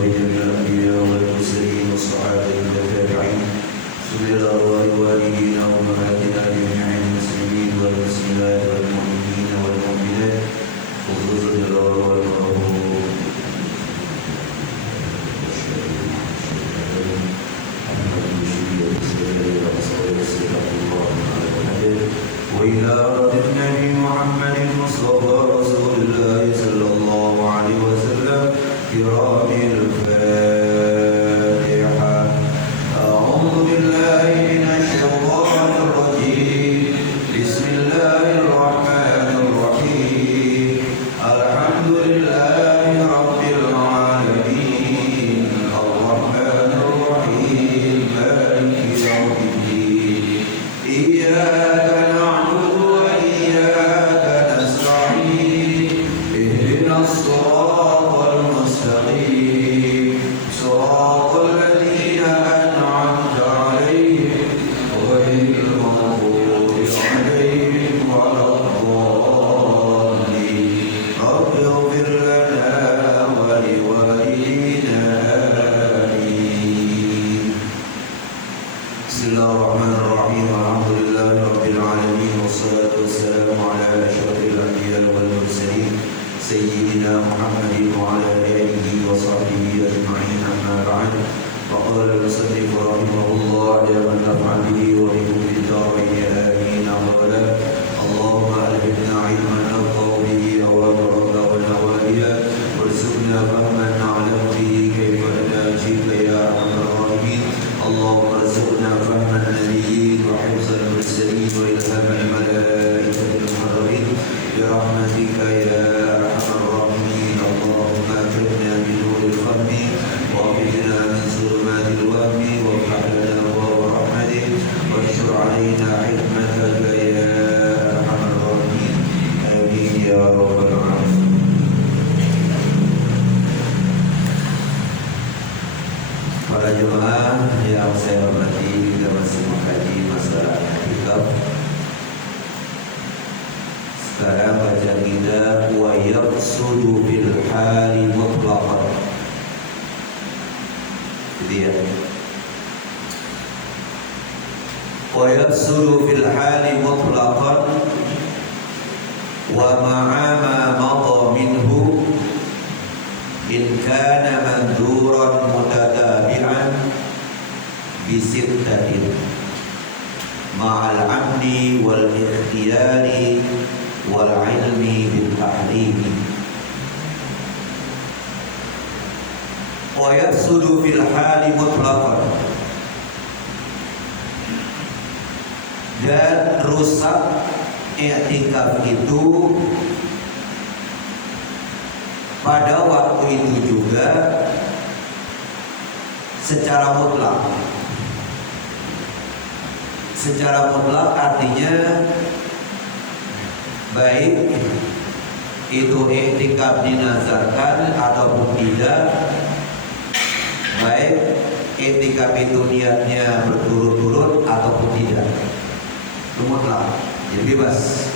ولجميع الأنبياء والمرسلين والصحابة والتابعين ثم إلى أرواح والدينا وأمهاتنا جميع المسلمين والمسلمات والمؤمنين والمؤمنات خصوصا إلى أرواح المرحومين وإلى أرض النبي محمد مصطفى رسول الله صلى الله عليه وسلم كرام الفاتحة. أعوذ بالله من الشيطان الرجيم. بسم الله الرحمن الرحيم. الحمد لله رب العالمين الرحمن الرحيم مالك يوم الدين. إياك نعبد وإياك نستعين. اهدنا الصراط المستقيم صراط الذين أنعمت عليهم غير المغضوب عليهم ولا الضالين. رب اغفر لنا ولوالدينا آمين. بسم الله الرحمن الرحيم. الحمد لله رب العالمين والصلاة والسلام على أشرف الأنبياء والمرسلين سيدنا محمد وعلى آله وصحبه أجمعين. أما بعد، فقال المصنف رحمه الله من نفع به وبكم في الدارين آمين. قال اللهم ألهمنا علما نلقى به أوامرك ونواهيك وارزقنا فهما نعلم به كيف نناجيك يا أرحم الراحمين. اللهم ارزقنا فهم النبيين وحفظ المرسلين وإلهام الملائكة المقربين برحمتك يا أرحم الراحمين. اللهم أكرمنا بنور الفهم وأخرجنا من ظلمات الوهم وافتح لنا أبواب رحمتك وانشر علينا حكمتك يا أرحم الراحمين. آمين يا رب العالمين. Para jemaah yang saya hormati, kita masih mengkaji masalah kitab. Sekarang baca kita wa yaqsudu bil hali mutlaqan. Jadi ya. Wa yaqsudu fil hali mutlaqan wa ma'a ma madha minhu in kana manduran mutatabi'an bisittatin ma'al amni wal ikhtiyari wal ilmi bil tahrimi. Wa yafsudu fil hali mutlaqan, dan rusak i'tikaf itu pada waktu itu juga secara mutlak. Secara mutlak artinya baik itu i'tikaf dinazarkan ataupun tidak, baik i'tikaf itu niatnya berturut-turut ataupun tidak, itu mutlak, jadi bebas.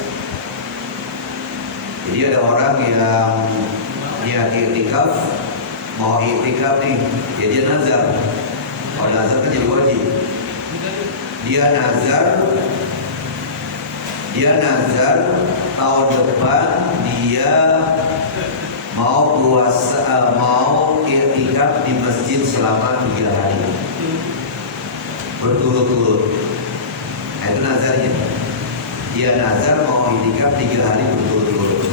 Jadi ada orang yang niat i'tikaf, mau i'tikaf nih, ya dia nazar. Kalau nazar kan jadi wajib. Dia nazar tahun depan dia mau puasa, mau i'tikaf di masjid selama 3 hari berturut-turut. Nah, itu nazarnya. Dia nazar mau i'tikaf 3 hari berturut-turut.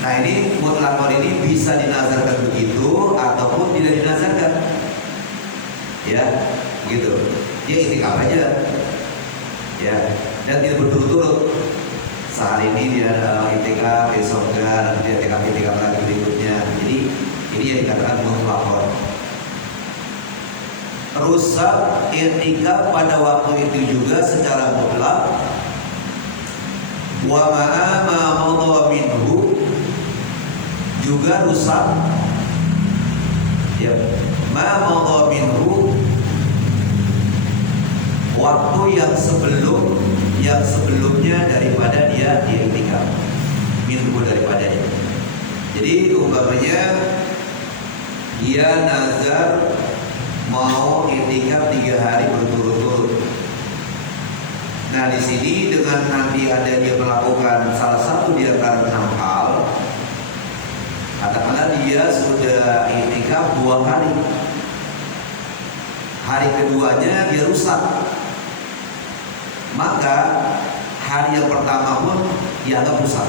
Nah, ini mutlakon ini bisa dinazarkan begitu ataupun tidak dinazarkan. Ya, gitu. Dia i'tikaf aja. Ya, dan tidak berturut-turut. Saat ini dia ada i'tikaf, besok enggak, nanti dia i'tikaf lagi berikutnya. Jadi ini yang dikatakan mutlakon. Rusak i'tikaf pada waktu itu juga secara mutlak. Wa ma'a ma madha minhu, juga rusak ya ma madha minhu, waktu yang sebelumnya daripada dia i'tikaf, minhu daripadanya. Jadi umpamanya dia nazar mau i'tikaf 3 hari berturut-turut. Nah di sini dengan nanti ada dia melakukan salah satu di antara 6 hal, katakanlah dia sudah i'tikaf 2 hari, hari keduanya dia rusak, maka hari yang pertama pun dianggap rusak.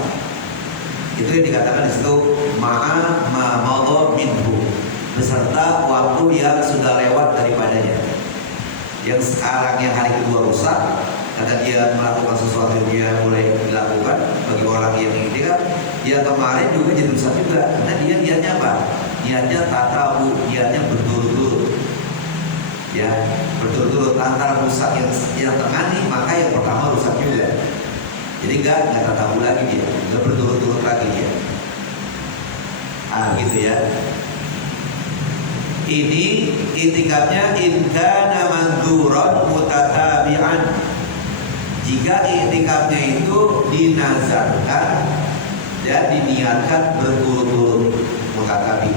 Itu yang dikatakan di situ ma'a ma madha minhu, beserta waktu yang sudah lewat daripadanya. Yang sekarang yang hari kedua rusak, karena dia melakukan sesuatu yang dia boleh dilakukan bagi orang yang i'tikaf, dia kemarin juga jadi rusak juga. Karena dia niatnya apa? Niatnya tatabu, niatnya berturut-turut. Ya, berturut-turut antara rusak yang tengah nih, maka yang pertama rusak juga. Jadi enggak tatabu lagi dia, enggak berturut-turut lagi dia. Gitu ya. Ini i'tikafnya in kana mandzuran mutatabi'an. Jika i'tikafnya itu dinazarkan dan diniatkan berturut-turut mutatabi.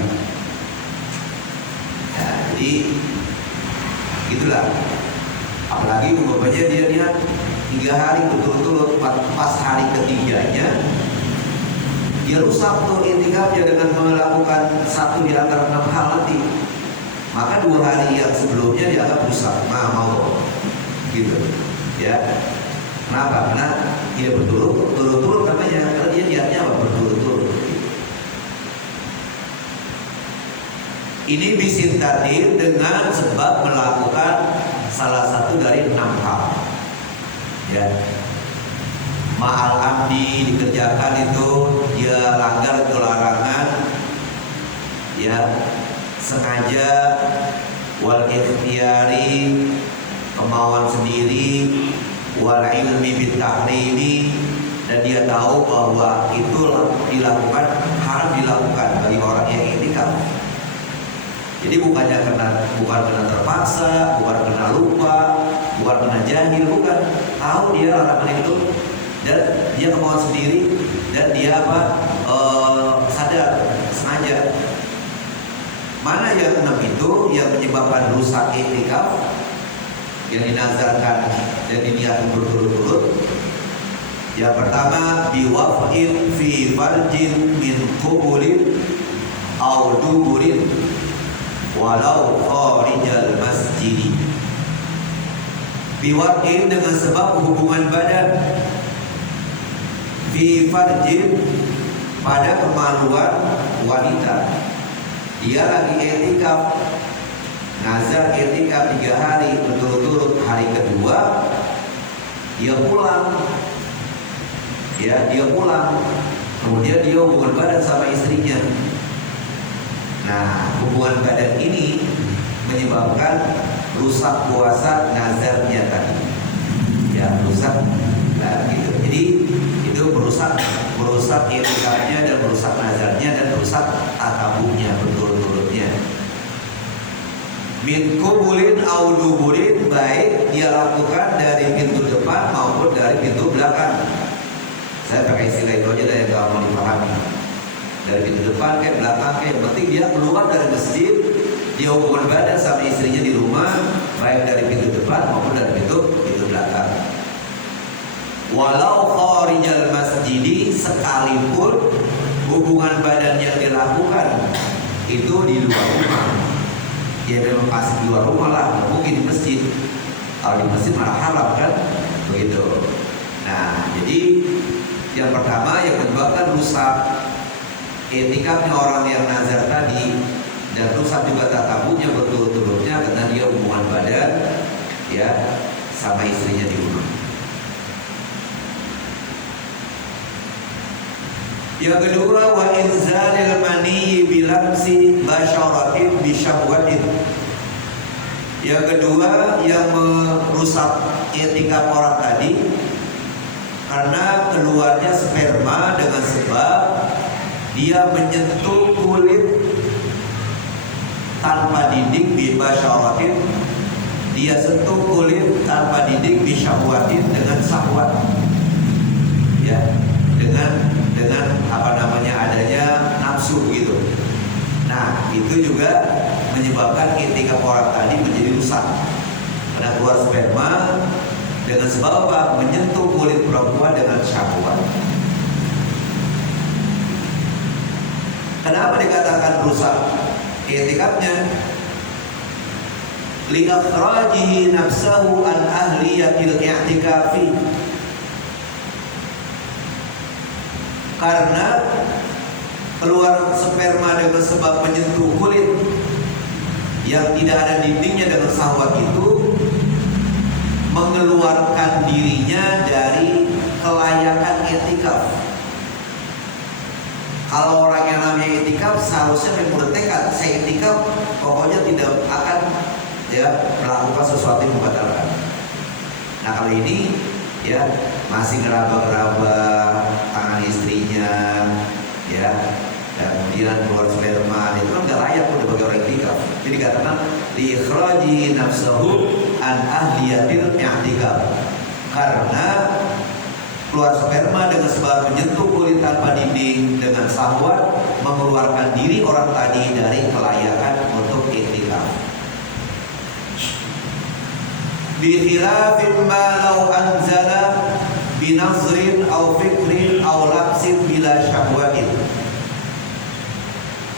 Ya, jadi gitulah. Apalagi umpamanya dia niat 3 hari berturut-turut, pas hari ketiganya dia rusak tuh i'tikafnya dengan melakukan satu di antara 6 hal nanti. Maka 2 hari yang sebelumnya dianggap rusak. Mau gitu ya. Kenapa? Karena dia berturut-turut namanya. Karena dia niatnya apa? Berturut-turut. Ini bisintatin dengan sebab melakukan salah satu dari 6 hal. Ya, ma'al amdi dikerjakan itu dia langgar kelarangan, ya, sengaja, wal ikhtiyari kemauan sendiri, wal ilmi bit tahrimi, dan dia tahu bahwa itu dilakukan, harus dilakukan bagi orang yang i'tikaf. Jadi bukan karena terpaksa, bukan karena lupa, bukan karena jahil, bukan. Tahu dia larangan itu dan dia kemauan sendiri dan dia sadar, sengaja. Mana yang 6 itu yang menyebabkan rusak i'tikaf, yang dinazarkan dan diniatkan berturut-turut? Yang pertama, biwaf'in fi farjin min qubulin aw duburin walau kharijal masjid. Biwaf'in dengan sebab hubungan badan, fi farjin pada kemaluan wanita. Dia lagi i'tikaf, nazar i'tikaf 3 hari berturut-turut, hari kedua dia pulang. Ya, dia pulang. Kemudian dia hubungan badan sama istrinya. Nah, hubungan badan ini menyebabkan rusak puasa nazarnya tadi. Ya, rusak. Nah, gitu. Jadi itu merusak i'tikafnya dan merusak nazarnya dan merusak tatabunya berturut-turutnya. Min qubulin aw duburin, baik dia lakukan dari pintu depan maupun dari pintu belakang. Saya pakai istilah itu aja yang gak mau dipahami. Dari pintu depan kayak belakang kayak, yang penting dia keluar dari masjid, dia hubungan badan sama istrinya di rumah, baik dari pintu depan maupun dari pintu belakang. Walau kharijal masjidi, sekalipun hubungan badan yang dilakukan itu di luar rumah. Ya memang pasti di luar rumah lah, nggak mungkin di masjid. Kalau di masjid malah haram kan, begitu. Nah, jadi yang pertama yang menyebabkan rusak i'tikafnya orang yang nazar tadi dan rusak juga tatabunya berturut-turutnya karena dia hubungan badan ya sama istrinya di rumah. Yang kedua, wa inzalil mani bilamsi basyaratin bisyahwatin. Yang kedua yang merusak i'tikaf orang tadi karena keluarnya sperma dengan sebab dia menyentuh kulit tanpa dinding bibasyaratin, dia sentuh kulit tanpa dinding bisyahwatin dengan syahwat. Ya, dengan adanya nafsu itu juga menyebabkan etika orang tadi menjadi rusak. Karena keluar sperma dengan sebab apa? Menyentuh kulit perempuan dengan syahwat. Kenapa dikatakan rusak etikanya? Li'akhrajihi nafsahu an ahliyatil i'tikafi. Karena keluar sperma dengan sebab menyentuh kulit yang tidak ada dindingnya dengan syahwat itu mengeluarkan dirinya dari kelayakan i'tikaf. Kalau orang yang namanya i'tikaf seharusnya bertekad, saya i'tikaf pokoknya tidak akan melakukan sesuatu yang membatalkan. Nah kali ini masih ngeraba-ngeraba tangan istrinya, dan kemudian keluar sperma, itu kan nggak layak udah bagi orang i'tikaf. Jadi katakan li'ikhraji nafsahu an ahliyatil i'tikaf, karena keluar sperma dengan sebab menyentuh kulit tanpa dinding dengan syahwat mengeluarkan diri orang tadi dari kelayakan untuk i'tikaf. Bi khilafin ma law anzala bi nazrin aw fikrin aw lapsin bila syahwatin.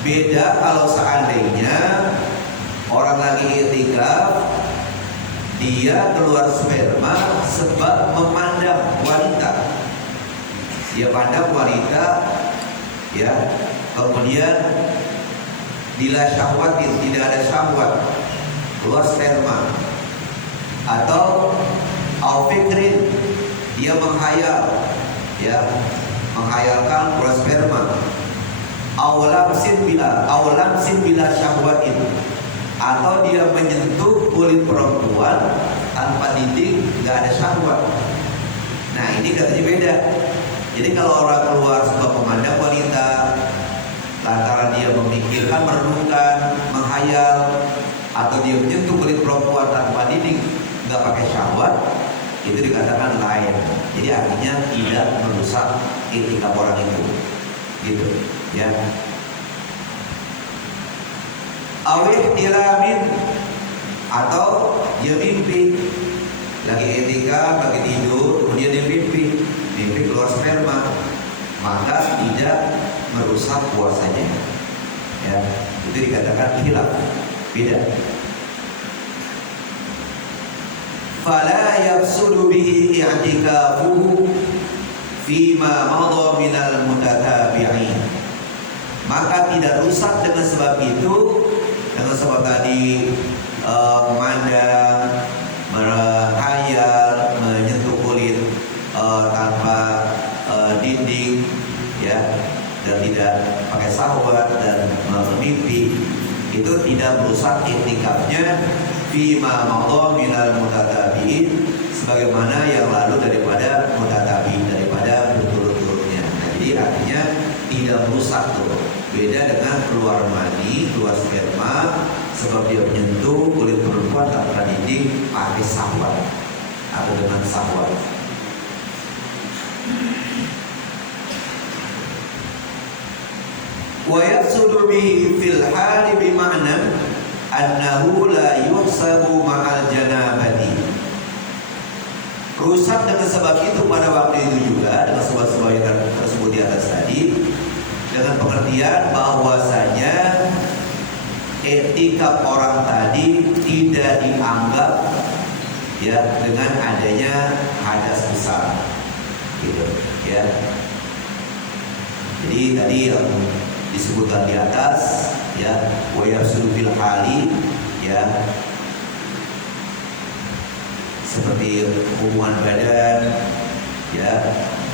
Beda kalau seandainya orang lagi i'tikaf, dia keluar sperma sebab memandang wanita. Dia pandang wanita, kemudian bila syahwatin, tidak ada syahwat, keluar sperma. Atau fikrin, dia menghayal, menghayalkan keluar sperma. Lamsin bila syahwatin, atau dia menyentuh kulit perempuan tanpa dinding, nggak ada syahwat. Nah ini katanya beda. Jadi kalau orang keluar sebab memandang wanita lantaran dia memikirkan, merenungkan, menghayal, atau dia menyentuh kulit perempuan tanpa dinding, nggak pakai syahwat, itu dikatakan lain. Jadi artinya tidak merusak etika orang itu, gitu ya. Awih ilamin, atau dia mimpi lagi etika, lagi tidur, kemudian dia mimpi keluar sperma, maka tidak merusak puasanya, itu dikatakan hilaf, beda. Fala yafsudu bihi i'tikafuhu fima madha minal mutatabi'in. Maka tidak rusak dengan sebab itu, dengan sebab tadi memandang, menghayal, menyentuh kulit tanpa dinding, dan tidak pakai syahwat dan memimpi, itu tidak merusak i'tikafnya fima madha minal mutatabi'in, sebagaimana yang lalu daripada mutatabi'in, daripada berturut-turutnya. Nah, jadi artinya tidak merusak tuh. Beda dengan keluar mani, keluar sperma sebab dia menyentuh kulit perempuan tanpa dinding pakai syahwat atau dengan syahwat. Wa yafsudu bihi fil hali bima'na annahu la yuhsabu ma'al janabati. Rusak dengan sebab itu pada waktu itu juga, dengan sebab-sebab yang tersebut di atas tadi, dengan pengertian bahwasanya etika orang tadi tidak dianggap dengan adanya hadas besar, gitu ya. Jadi tadi yang disebutkan di atas, wa yafsudu fil hali, seperti hubungan badan,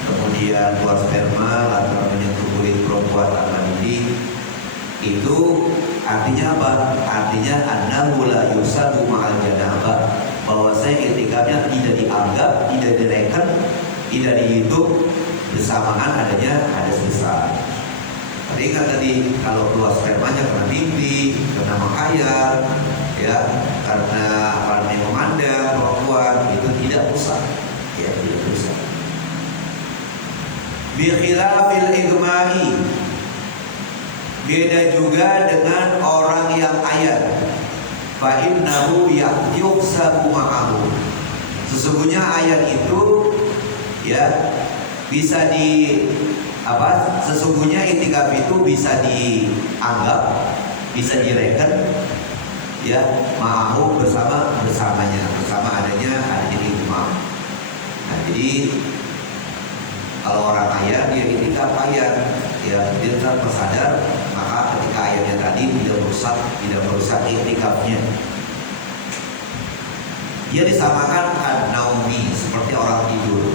kemudian keluar sperma atau menyentuh kulit perempuan tanpa dinding, itu artinya apa? Artinya annahu la yusabu ma'al janabah, bahwasanya etikanya tidak dianggap, tidak direken, tidak dihitung bersamaan adanya hadas besar. Tapi ingat tadi, kalau keluar spermanya karena mimpi, karena menghayal, karena memandang perempuan, itu tidak rusak, tidak rusak. Bi khilafil igma'i, Beda juga dengan orang yang ayat. Fa innahu yuhsabu ma'ahu. Sesungguhnya ayat itu ya bisa sesungguhnya itikaf itu bisa dianggap, bisa direken ya, ma'ahu bersamanya, bersama adanya imam. Nah, jadi kalau orang ayat dia itikaf ayat ya, dia tetap bersadar, maka ketika ayatnya tadi tidak merusak itikafnya. Dia disamakan naumi, seperti orang tidur.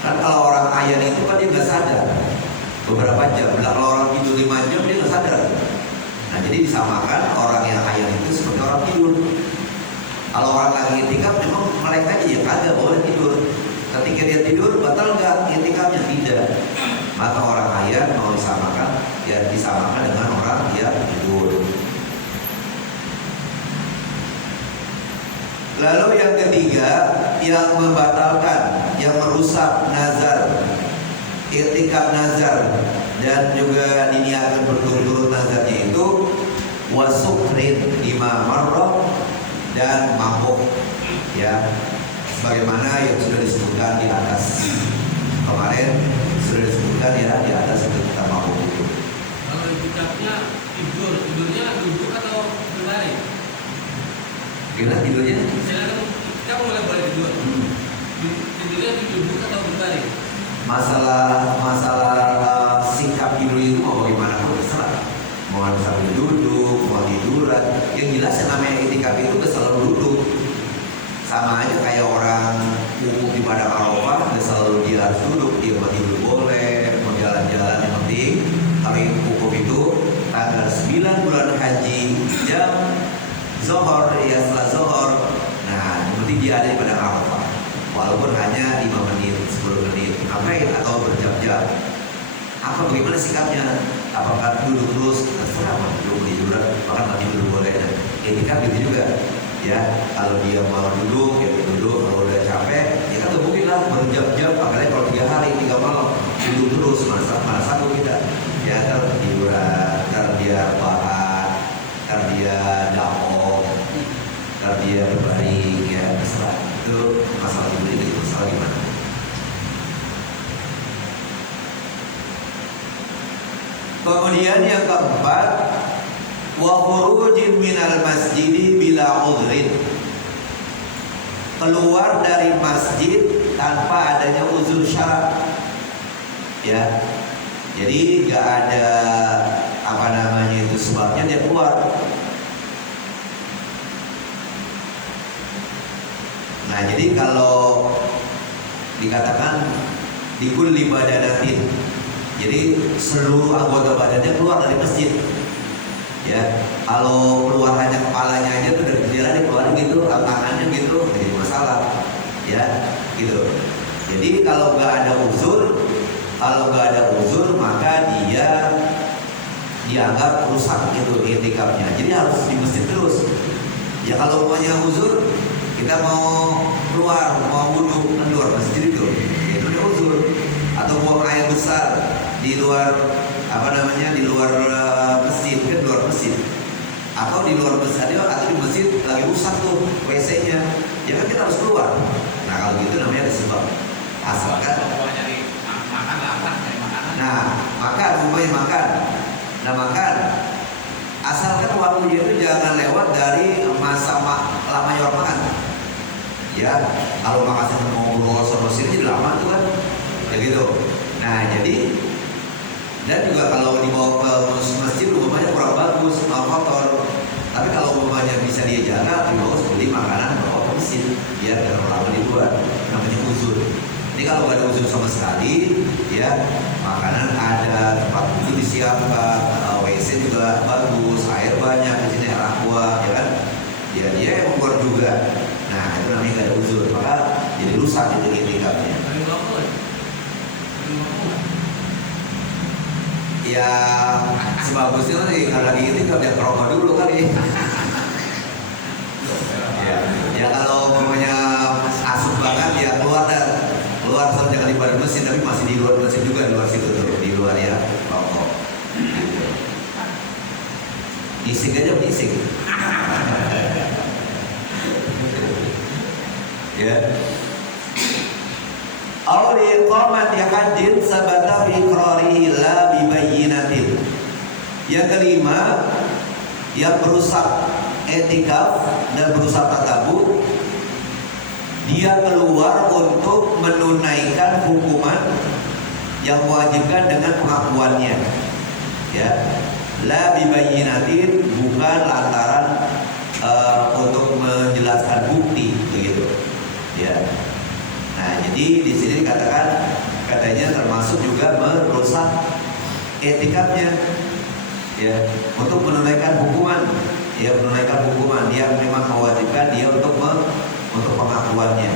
Kan kalau orang ayat itu kan dia nggak sadar beberapa jam. Kalau orang tidur 5 jam dia nggak sadar. Nah, jadi disamakan orang yang ayat itu seperti orang tidur. Kalau orang lagi itikaf memang mereka aja ya kagak boleh tidur. Ketika dia tidur batal nggak itikafnya? Tidak. Maka orang ayat mau disamakan ya disamakan dengan orang yang tidur. Lalu yang ketiga yang membatalkan, yang merusak nazar, itikaf nazar dan juga diniatkan berturut-turut nazarnya itu wasukrin lima marrah dan mabuk ya, sebagaimana yang sudah disebutkan di atas kemarin, sudah disebutkan ya di atas itu kita mabuk itu. Kalau itikafnya tidurnya duduk atau berbaring? Gimana tidurnya? Misalnya kita boleh tidur. Tidurnya duduk atau berbaring? Masalah sikap tidur itu mau bagaimana pun terserah. Mau sambil duduk, mau tiduran. Yang jelas yang namanya itikaf itu gak selalu duduk. Sama aja kayak orang wukuf di padang Arafah, gak selalu dia harus duduk. Dia mau tidur boleh, mau jalan-jalan, yang penting kalau wukuf itu tanggal 9 bulan haji jam Zohor ya, setelah Zohor. Nah, yang penting dia ada di padang Arafah. Walaupun hanya 5 menit, 10 menit, ngapain atau berjam-jam. Apa bagaimana sikapnya? Apakah duduk terus? Terserah, mau duduk tiduran, bahkan mati dulu boleh. Nah, itikaf gitu juga. Ya, kalau dia mau duduk, ya duduk. Kalau udah capek, ya kan mungkin lah berjam-jam. Apalagi kalau 3 hari, 3 malam duduk terus, mana sanggup kita? Ya, ntar tiduran, ntar dia bahan, ntar dia dapok, ntar dia berbaring, ya terserah. Itu masalah tidur itu masalah gimana? Kemudian yang keempat, wa khurujin minal masjidi bila udhrin. Keluar dari masjid tanpa adanya uzur syara. Ya. Jadi enggak ada itu sebabnya dia keluar. Nah, jadi kalau dikatakan di kulli badanatin, jadi seluruh anggota badannya keluar dari masjid. Ya, kalau keluar hanya kepalanya aja tuh dari jendela dikeluarin gitu, tangannya gitu, jadi masalah. Ya, gitu. Jadi kalau nggak ada uzur, maka dia dianggap rusak gitu itikafnya. Jadi harus di masjid terus. Ya kalau umpamanya uzur, kita mau keluar, mau wudhu di luar masjid itu dia uzur. Atau buang air besar di luar di luar masjid, kan di luar masjid. Atau di luar masjid, atau di masjid lagi rusak tuh WC-nya. Ya kan kita harus keluar. Nah, kalau gitu namanya ada sebab. Asalkan makan lapar kayak makanan. Nah, makan. Nah, makan. Asalkan waktunya itu jangan lewat dari masa lamanya orang makan. Ya, kalau makan sama ngobrol sama sini jadi lama tuh kan. Ya gitu. Nah, jadi dan juga kalau dibawa ke masjid umpamanya kurang bagus, kotor. Tapi kalau umpamanya bisa dia jaga, dibawa beli makanan bawa ke masjid, biar jangan lama di luar. Namanya uzur. Ini kalau nggak ada uzur sama sekali, ya makanan ada, tempat duduk disiapkan, WC juga bagus, air banyak di sini, air aqua, ya kan? Ya dia yang keluar juga. Nah, itu namanya nggak ada uzur, maka jadi rusak itu itikafnya. Ya sebagusnya sih kalau lagi itikaf dia perokok dulu kali. Ya kalau namanya asup banget ya keluar jangan di luar mesin, tapi masih di luar mesin juga, di luar situ tuh, di luar ya rokok. Bising aja bising. Ya. Aw liqamati haddin sabata bi iqrarihi la bi bayyinatin. Yang kelima, yang berusak etikaf dan berusak tatabut, dia keluar untuk menunaikan hukuman yang mewajibkan dengan pengakuannya. Ya, la bi bayyinatin, bukan lantaran untuk menjelaskan bukti begitu. Ya. Nah, jadi di sini katanya termasuk juga merusak etikatnya, ya, untuk menunaikan hukuman, ya, menunaikan hukuman dia memang mewajibkan dia untuk pengakuannya.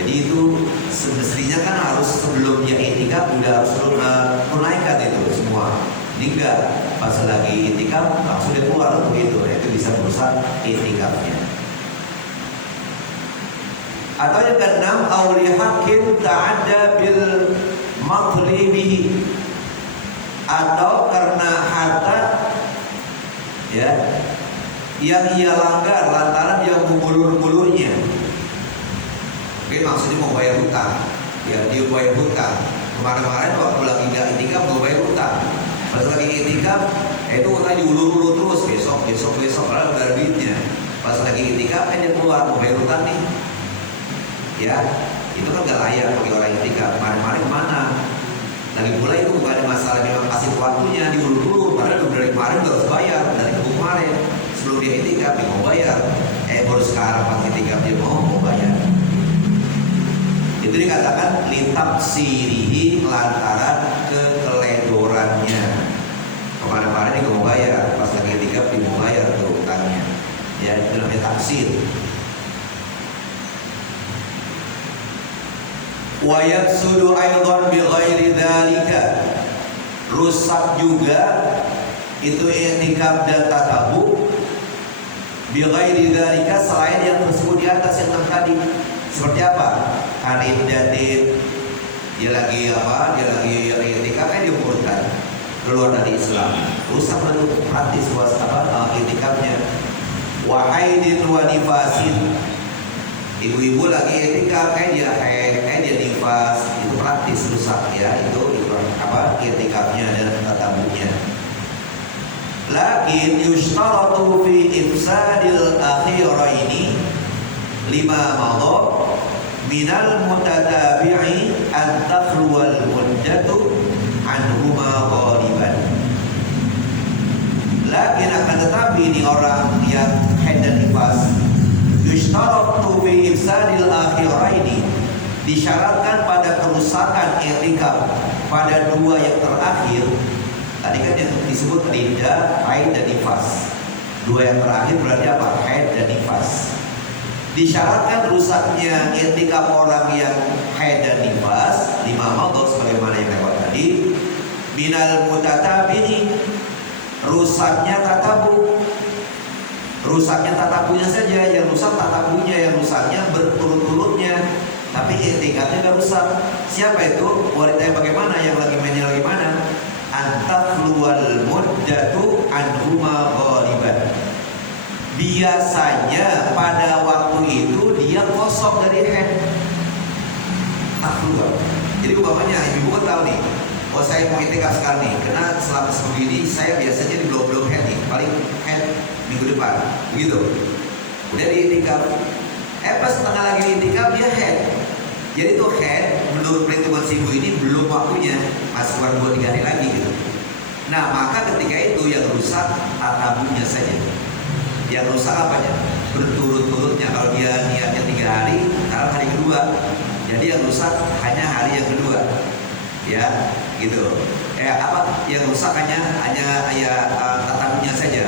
Jadi itu semestinya kan harus sebelum dia etikaf udah harus menunaikan itu semua. Ini enggak, pas lagi etikaf langsung dia keluar begitu, itu bisa merusak etikafnya. Atau yang keenam, auli hakim ta'adda bil maqli bihi, atau karena harta, ya, yang ia langgar lantaran dia mengulur-ulurnya. Oke, maksudnya mau bayar hutang, ya, dia bayar hutang. Kemarin-kemarin waktu lagi nggak itikaf mau bayar hutang, pas lagi itikaf itu hutang diulur-ulur terus, besok lalu udah ada duitnya. Pas lagi itikaf dia keluar mau bayar hutang nih. Ya, itu kan gak layak bagi orang itikaf. Kemarin kemana? Lagi pula itu bukan masalah memang kasih waktunya diulur-ulur, padahal dari kemarin udah harus bayar, dari kemarin sebelum dia itikaf dia mau bayar. Baru sekarang pas itikaf dia mau bayar. Itu dikatakan litafsirihi, lantaran keteledorannya. Kemarin dia mau bayar, pas lagi itikaf dia mau bayar tuh utangnya. Ya, itu namanya tafsir. Wa yafsudu aidan bi ghairi dzalika, rusak juga itu i'tikaf dan tatabbu bi ghairi dzalika, selain yang tersebut di atas yang tadi. Seperti apa? Iddatin, dia lagi i'tikaf dia murtad, keluar dari Islam, rusak bentuk praktis i'tikafnya. Wa haidin wa nifasin, ibu-ibu lagi i'tikaf dia dia nifas, itu praktis rusak, ya, itu i'tikafnya dan tatabbunya. Lakin yushtaratu fi ifsadil akhiraini lima madha minal mutatabi'i an takhluwal muddatu anhuma ghaliban. Lakin akan tetapi ini orang yang haid dan nifas, yushtaratu fi ifsadil akhiraini, disyaratkan pada kerusakan i'tikaf pada dua yang terakhir. Tadi kan yang disebut riddah, haid dan nifas. Dua yang terakhir berarti apa? Haid dan nifas. Disyaratkan rusaknya i'tikaf orang yang haid dan nifas lima madha sebagaimana yang lewat tadi. Minal mutatabi'i, rusaknya tatabbu. Rusaknya tatabbunya saja, yang rusak tatabbunya, yang rusaknya berturut-turutnya. Tapi i'tikafnya gak rusak. Siapa itu? Wanita yang bagaimana? Yang lagi mainnya lagi mana? Antakhluwal muddatu anhuma ghaliban. Biasanya pada waktu itu dia kosong dari haid. Takhluwal. Jadi umpamanya ibu kan tahu nih, oh saya mau i'tikaf sekarang nih, karena selama seminggu ini saya biasanya di belum haid nih, paling haid minggu depan, begitu. Udah di i'tikaf, pas setengah lagi di i'tikaf dia haid. Jadi tuh haid menurut perhitungan si ibu ini belum waktunya, masih baru 2-3 hari lagi gitu. Nah, maka ketika itu yang rusak tatabbunya saja. Yang rusak apanya? Berturut-turutnya. Kalau dia niatnya 3 hari, taruh hari kedua. Jadi yang rusak hanya hari yang kedua. Ya, gitu. Yang rusak hanya tatabbunya saja.